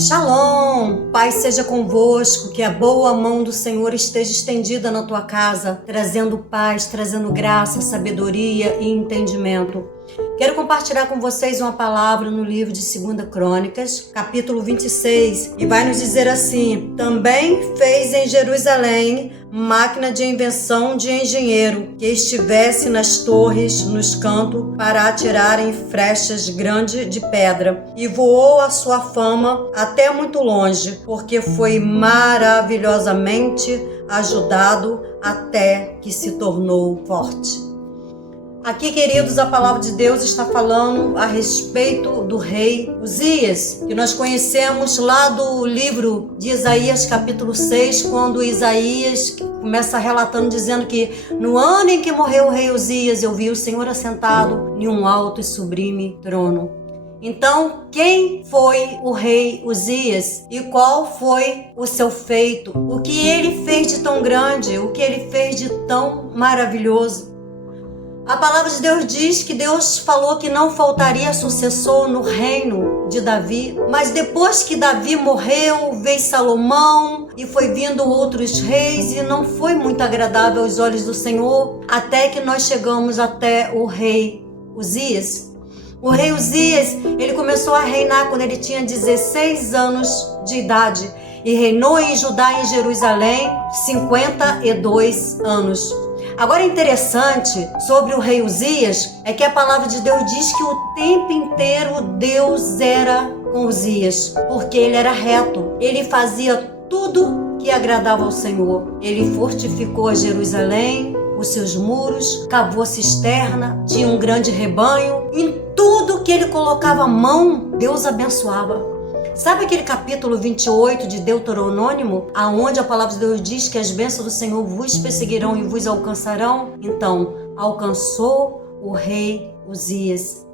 Shalom! Paz seja convosco, que a boa mão do Senhor esteja estendida na tua casa, trazendo paz, trazendo graça, sabedoria e entendimento. Quero compartilhar com vocês uma palavra no livro de 2 Crônicas, capítulo 26, e vai nos dizer assim: também fez em Jerusalém máquina de invenção de engenheiro, que estivesse nas torres, nos cantos, para atirarem flechas grandes de pedra, e voou a sua fama até muito longe, porque foi maravilhosamente ajudado até que se tornou forte. Aqui, queridos, a palavra de Deus está falando a respeito do rei Uzias, que nós conhecemos lá do livro de Isaías, capítulo 6, quando Isaías começa relatando, dizendo que no ano em que morreu o rei Uzias, eu vi o Senhor assentado em um alto e sublime trono. Então, quem foi o rei Uzias e qual foi o seu feito? O que ele fez de tão grande? O que ele fez de tão maravilhoso? A palavra de Deus diz que Deus falou que não faltaria sucessor no reino de Davi, mas depois que Davi morreu, veio Salomão e foi vindo outros reis e não foi muito agradável aos olhos do Senhor, até que nós chegamos até o rei Uzias. O rei Uzias, ele começou a reinar quando ele tinha 16 anos de idade e reinou em Judá e em Jerusalém 52 anos. Agora, interessante sobre o rei Uzias é que a palavra de Deus diz que o tempo inteiro Deus era com Uzias, porque ele era reto, ele fazia tudo que agradava ao Senhor. Ele fortificou a Jerusalém, os seus muros, cavou cisterna, tinha um grande rebanho. Em tudo que ele colocava a mão, Deus abençoava. Sabe aquele capítulo 28 de Deuteronômio, aonde a palavra de Deus diz que as bênçãos do Senhor vos perseguirão e vos alcançarão? Então, alcançou o rei Uzias.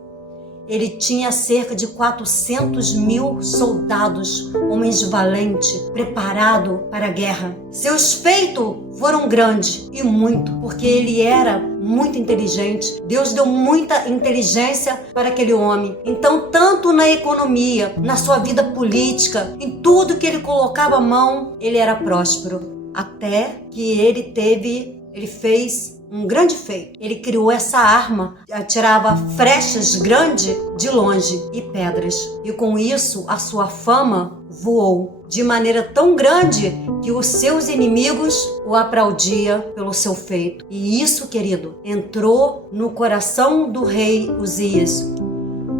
Ele tinha cerca de 400.000 soldados, homens valentes, preparados para a guerra. Seus feitos foram grandes e muito, porque ele era muito inteligente. Deus deu muita inteligência para aquele homem. Então, tanto na economia, na sua vida política, em tudo que ele colocava a mão, ele era próspero. Até que ele fez um grande feito. Ele criou essa arma, atirava flechas grandes de longe e pedras. E com isso, a sua fama voou de maneira tão grande que os seus inimigos o aplaudiam pelo seu feito. E isso, querido, entrou no coração do rei Uzias.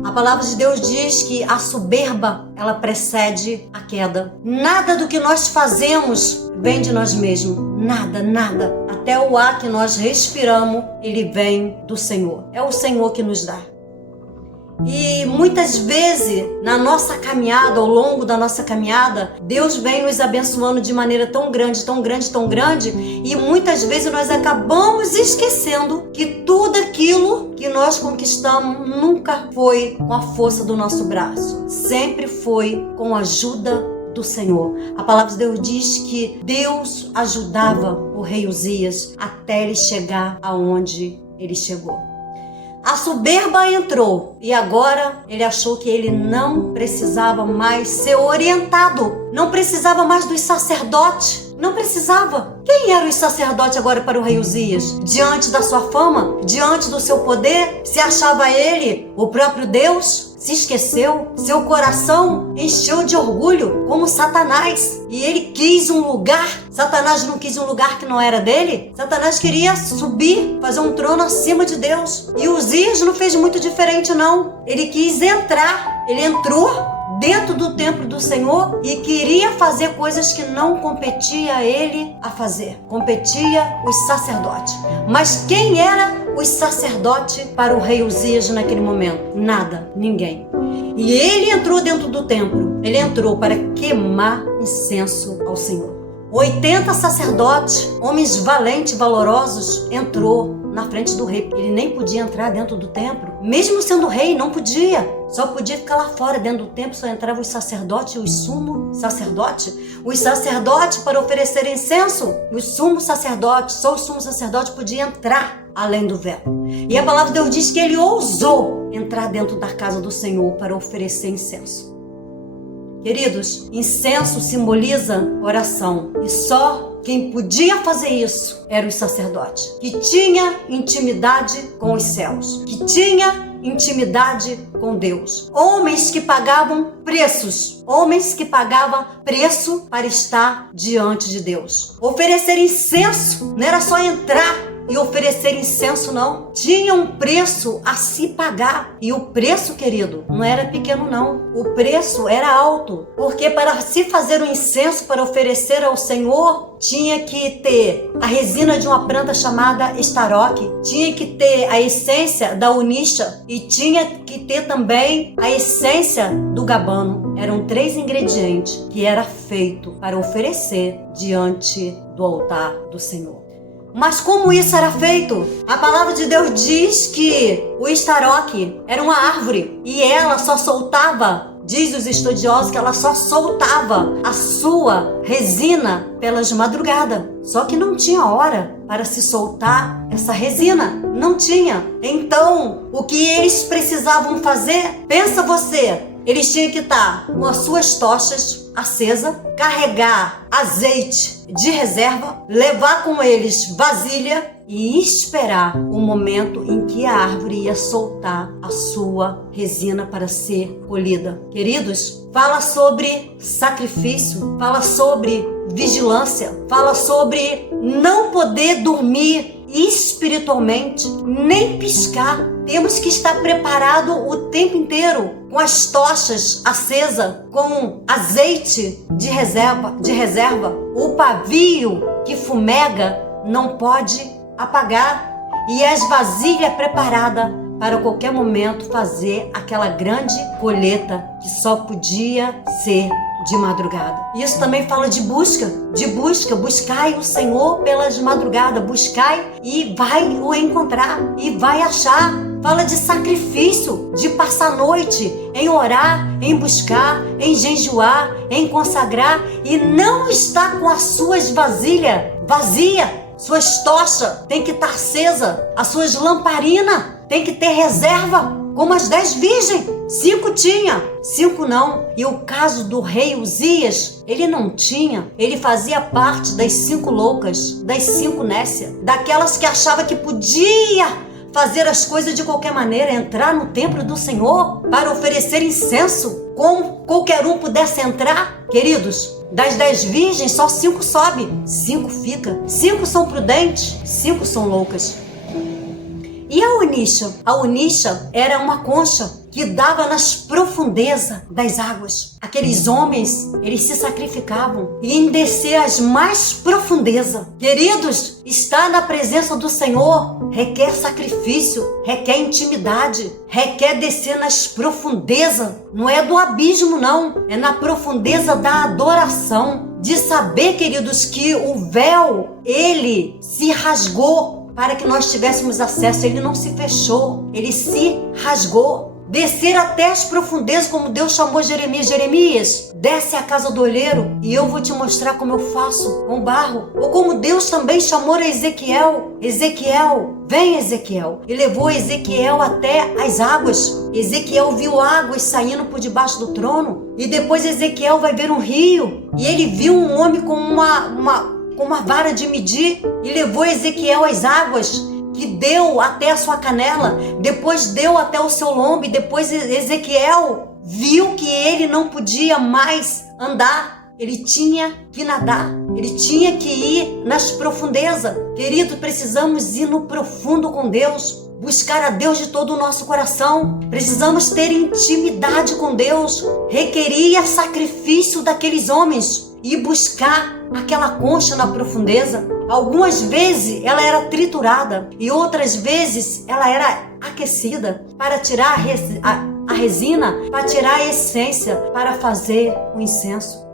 A palavra de Deus diz que a soberba, ela precede a queda. Nada do que nós fazemos vem de nós mesmos. Nada, nada. Até o ar que nós respiramos, ele vem do Senhor. É o Senhor que nos dá. E muitas vezes, na nossa caminhada, ao longo da nossa caminhada, Deus vem nos abençoando de maneira tão grande, tão grande, tão grande, e muitas vezes nós acabamos esquecendo que tudo aquilo que nós conquistamos nunca foi com a força do nosso braço, sempre foi com a ajuda do Senhor. A palavra de Deus diz que Deus ajudava o rei Uzias até ele chegar aonde ele chegou. A soberba entrou e agora ele achou que ele não precisava mais ser orientado, não precisava mais dos sacerdotes, não precisava. Quem eram os sacerdotes agora para o rei Uzias? Diante da sua fama, diante do seu poder, se achava ele o próprio Deus? Se esqueceu, seu coração encheu de orgulho, como Satanás. E ele quis um lugar. Satanás não quis um lugar que não era dele. Satanás queria subir, fazer um trono acima de Deus. E Uzias não fez muito diferente, não. Ele quis entrar. Ele entrou dentro do templo do Senhor e queria fazer coisas que não competia a ele a fazer. Competia os sacerdotes. Mas quem era os sacerdotes para o rei Uzias naquele momento? Nada, ninguém. E ele entrou dentro do templo. Ele entrou para queimar incenso ao Senhor. 80 sacerdotes, homens valentes, valorosos, entrou na frente do rei. Ele nem podia entrar dentro do templo. Mesmo sendo rei, não podia. Só podia ficar lá fora. Dentro do templo só entravam os sacerdotes e os sumos sacerdotes. Os sacerdotes para oferecer incenso. Os sumos sacerdotes, só o sumo sacerdote podia entrar além do véu. E a palavra de Deus diz que ele ousou entrar dentro da casa do Senhor para oferecer incenso. Queridos, incenso simboliza oração e só quem podia fazer isso eram os sacerdotes, que tinha intimidade com os céus, que tinha intimidade com Deus. Homens que pagavam preços, homens que pagavam preço para estar diante de Deus. Oferecer incenso não era só entrar e oferecer incenso, não. Tinha um preço a se pagar. E o preço, querido, não era pequeno, não. O preço era alto. Porque para se fazer um incenso para oferecer ao Senhor, tinha que ter a resina de uma planta chamada estaroque, tinha que ter a essência da onixa e tinha que ter também a essência do gabano. Eram 3 ingredientes que era feito para oferecer diante do altar do Senhor. Mas como isso era feito? A palavra de Deus diz que o estaroque era uma árvore e ela só soltava, diz os estudiosos, que ela só soltava a sua resina pelas madrugadas. Só que não tinha hora para se soltar essa resina. Não tinha. Então, o que eles precisavam fazer? Pensa você, eles tinham que estar com as suas tochas acesa, carregar azeite de reserva, levar com eles vasilha e esperar o momento em que a árvore ia soltar a sua resina para ser colhida. Queridos, fala sobre sacrifício, fala sobre vigilância, fala sobre não poder dormir espiritualmente, nem piscar. Temos que estar preparado o tempo inteiro, com as tochas acesas, com azeite de reserva. O pavio que fumega não pode apagar e as vasilhas preparadas para qualquer momento fazer aquela grande colheita que só podia ser de madrugada. Isso também fala de busca, buscai o Senhor pelas madrugadas, buscai e vai o encontrar e vai achar. Fala de sacrifício, de passar a noite em orar, em buscar, em jejuar, em consagrar e não estar com as suas vasilhas vazias. Suas tochas tem que estar acesa, as suas lamparinas tem que ter reserva, como as 10 virgens. 5 tinha, 5 não. E o caso do rei Uzias, ele não tinha. Ele fazia parte das 5 loucas, das 5 nécias, daquelas que achava que podia fazer as coisas de qualquer maneira, entrar no templo do Senhor para oferecer incenso, como qualquer um pudesse entrar. Queridos, das 10 virgens, só 5 sobe, 5 fica. 5 são prudentes, 5 são loucas. E a onixa? A onixa era uma concha que dava nas profundezas das águas. Aqueles homens, eles se sacrificavam e em descer as mais profundezas. Queridos, estar na presença do Senhor requer sacrifício, requer intimidade, requer descer nas profundezas. Não é do abismo, não. É na profundeza da adoração. De saber, queridos, que o véu, ele se rasgou para que nós tivéssemos acesso. Ele não se fechou, ele se rasgou. Descer até as profundezas, como Deus chamou Jeremias. Jeremias, desce à casa do olheiro e eu vou te mostrar como eu faço com barro. Ou como Deus também chamou a Ezequiel. Ezequiel, vem Ezequiel. E levou Ezequiel até as águas. Ezequiel viu águas saindo por debaixo do trono. E depois Ezequiel vai ver um rio. E ele viu um homem com uma vara de medir e levou Ezequiel às águas, que deu até a sua canela, depois deu até o seu lombo, e depois Ezequiel viu que ele não podia mais andar, ele tinha que nadar, ele tinha que ir nas profundezas. Querido, precisamos ir no profundo com Deus, buscar a Deus de todo o nosso coração, precisamos ter intimidade com Deus. Requeria sacrifício daqueles homens e buscar aquela concha na profundeza. Algumas vezes ela era triturada e outras vezes ela era aquecida para tirar a resina, para tirar a essência, para fazer o incenso.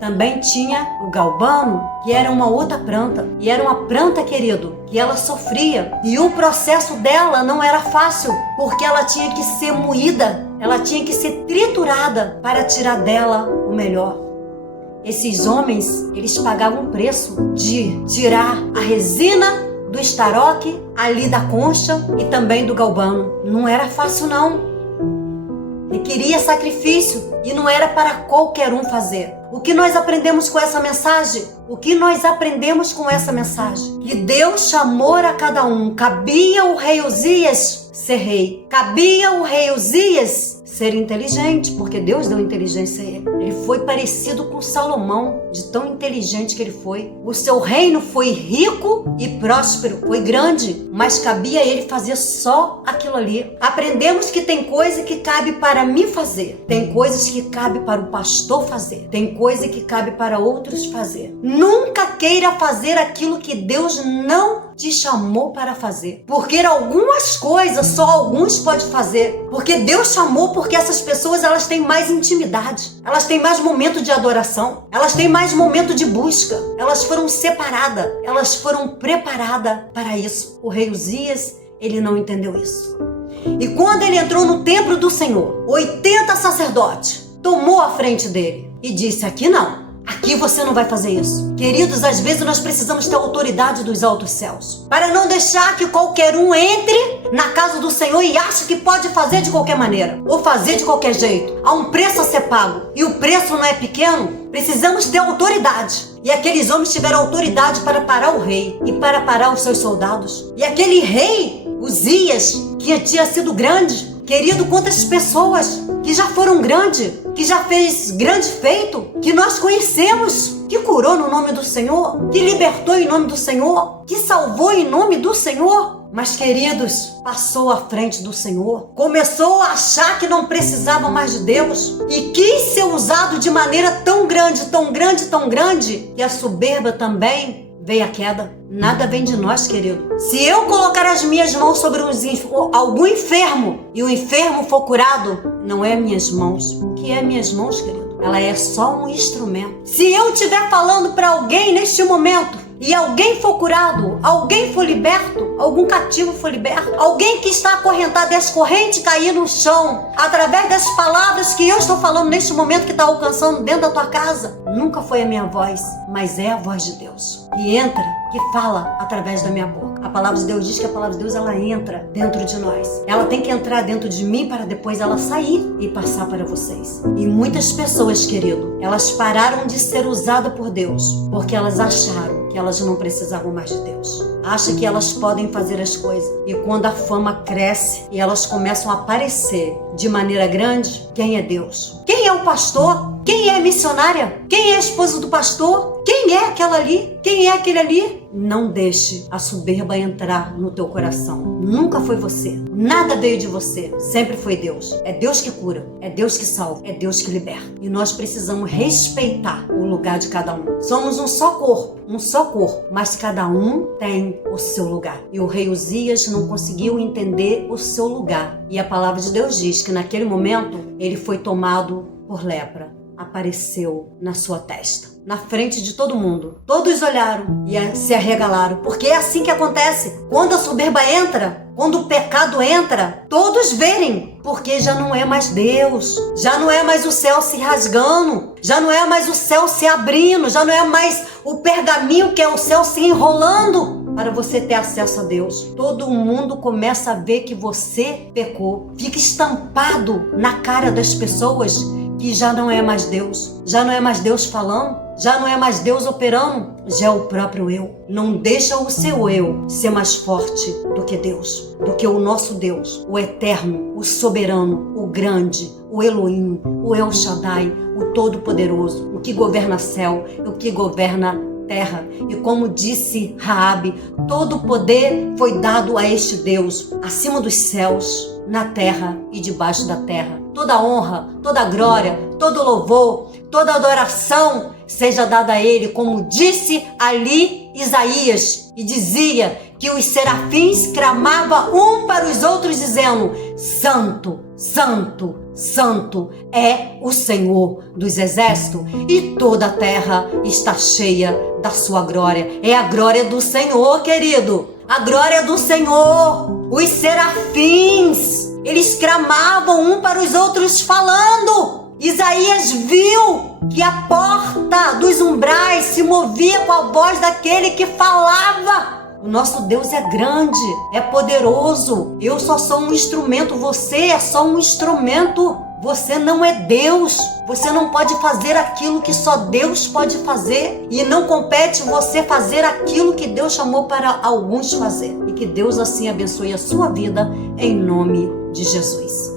Também tinha o galbano, que era uma outra planta. E era uma planta, querido, que ela sofria. E o processo dela não era fácil, porque ela tinha que ser moída, ela tinha que ser triturada para tirar dela o melhor. Esses homens, eles pagavam o preço de tirar a resina do estaroque, ali da concha e também do galbano. Não era fácil, não. e queria sacrifício, e não era para qualquer um fazer. O que nós aprendemos com essa mensagem? O que nós aprendemos com essa mensagem? Que Deus chamou a cada um. Cabia o rei Uzias ser rei. Cabia o rei Uzias ser inteligente, porque Deus deu inteligência a ele. Ele foi parecido com Salomão, de tão inteligente que ele foi. O seu reino foi rico e próspero, foi grande, mas cabia a ele fazer só aquilo ali. Aprendemos que tem coisa que cabe para mim fazer, tem coisas que cabe para o pastor fazer, tem coisa que cabe para outros fazer. Nunca queira fazer aquilo que Deus não te chamou para fazer, porque algumas coisas só alguns podem fazer, porque Deus chamou, porque essas pessoas elas têm mais intimidade, elas têm mais momento de adoração, elas têm mais momento de busca, elas foram separadas, elas foram preparadas para isso. O rei Uzias, ele não entendeu isso. E quando ele entrou no templo do Senhor, 80 sacerdotes tomou a frente dele e disse: aqui não. Aqui você não vai fazer isso. Queridos, às vezes nós precisamos ter autoridade dos altos céus, para não deixar que qualquer um entre na casa do Senhor e ache que pode fazer de qualquer maneira, ou fazer de qualquer jeito. Há um preço a ser pago, e o preço não é pequeno. Precisamos ter autoridade. E aqueles homens tiveram autoridade para parar o rei e para parar os seus soldados. E aquele rei, Uzias, que tinha sido grande, querido, quantas pessoas que já foram grandes, que já fez grande feito, que nós conhecemos, que curou no nome do Senhor, que libertou em nome do Senhor, que salvou em nome do Senhor. Mas, queridos, passou à frente do Senhor, começou a achar que não precisava mais de Deus e quis ser usado de maneira tão grande, tão grande, tão grande, que a soberba também veio a queda. Nada vem de nós, querido. Se eu colocar as minhas mãos sobre algum enfermo e o enfermo for curado, não é minhas mãos. O que é minhas mãos, querido? Ela é só um instrumento. Se eu estiver falando para alguém neste momento e alguém for curado, alguém for liberto, algum cativo for liberto, alguém que está acorrentado e as correntes cair no chão, através das palavras que eu estou falando neste momento, que está alcançando dentro da tua casa, nunca foi a minha voz, mas é a voz de Deus, que entra, que fala através da minha boca. A palavra de Deus diz que a palavra de Deus, ela entra dentro de nós. Ela tem que entrar dentro de mim para depois ela sair e passar para vocês. E muitas pessoas, querido, elas pararam de ser usadas por Deus, porque elas acharam que elas não precisavam mais de Deus. Acham que elas podem fazer as coisas. E quando a fama cresce e elas começam a aparecer de maneira grande, quem é Deus? Quem é o pastor? Quem é a missionária? Quem é a esposa do pastor? Quem é aquela ali? Quem é aquele ali? Não deixe a soberba entrar no teu coração. Nunca foi você. Nada veio de você. Sempre foi Deus. É Deus que cura. É Deus que salva. É Deus que liberta. E nós precisamos respeitar o lugar de cada um. Somos um só corpo. Um só corpo. Mas cada um tem o seu lugar. E o rei Uzias não conseguiu entender o seu lugar. E a palavra de Deus diz que naquele momento ele foi tomado por lepra. Apareceu na sua testa, na frente de todo mundo. Todos olharam e se arregalaram, porque é assim que acontece. Quando a soberba entra, quando o pecado entra, todos verem, porque já não é mais Deus, já não é mais o céu se rasgando, já não é mais o céu se abrindo, já não é mais o pergaminho que é o céu se enrolando para você ter acesso a Deus. Todo mundo começa a ver que você pecou. Fica estampado na cara das pessoas que já não é mais Deus, já não é mais Deus falando, já não é mais Deus operando, já é o próprio eu. Não deixa o seu eu ser mais forte do que Deus, do que o nosso Deus, o eterno, o soberano, o grande, o Elohim, o El Shaddai, o Todo-Poderoso, o que governa céu, o que governa terra. E como disse Raabe, todo o poder foi dado a este Deus, acima dos céus, na terra e debaixo da terra. Toda honra, toda glória, todo louvor, toda adoração seja dada a ele, como disse ali Isaías, e dizia que os serafins clamavam um para os outros, dizendo: Santo, Santo, Santo é o Senhor dos exércitos, e toda a terra está cheia da sua glória. É a glória do Senhor, querido, a glória do Senhor. Os serafins, eles clamavam um para os outros falando. Isaías viu que a porta dos umbrais se movia com a voz daquele que falava. O nosso Deus é grande, é poderoso. Eu só sou um instrumento, você é só um instrumento. Você não é Deus. Você não pode fazer aquilo que só Deus pode fazer. E não compete você fazer aquilo que Deus chamou para alguns fazer. E que Deus assim abençoe a sua vida em nome de Jesus.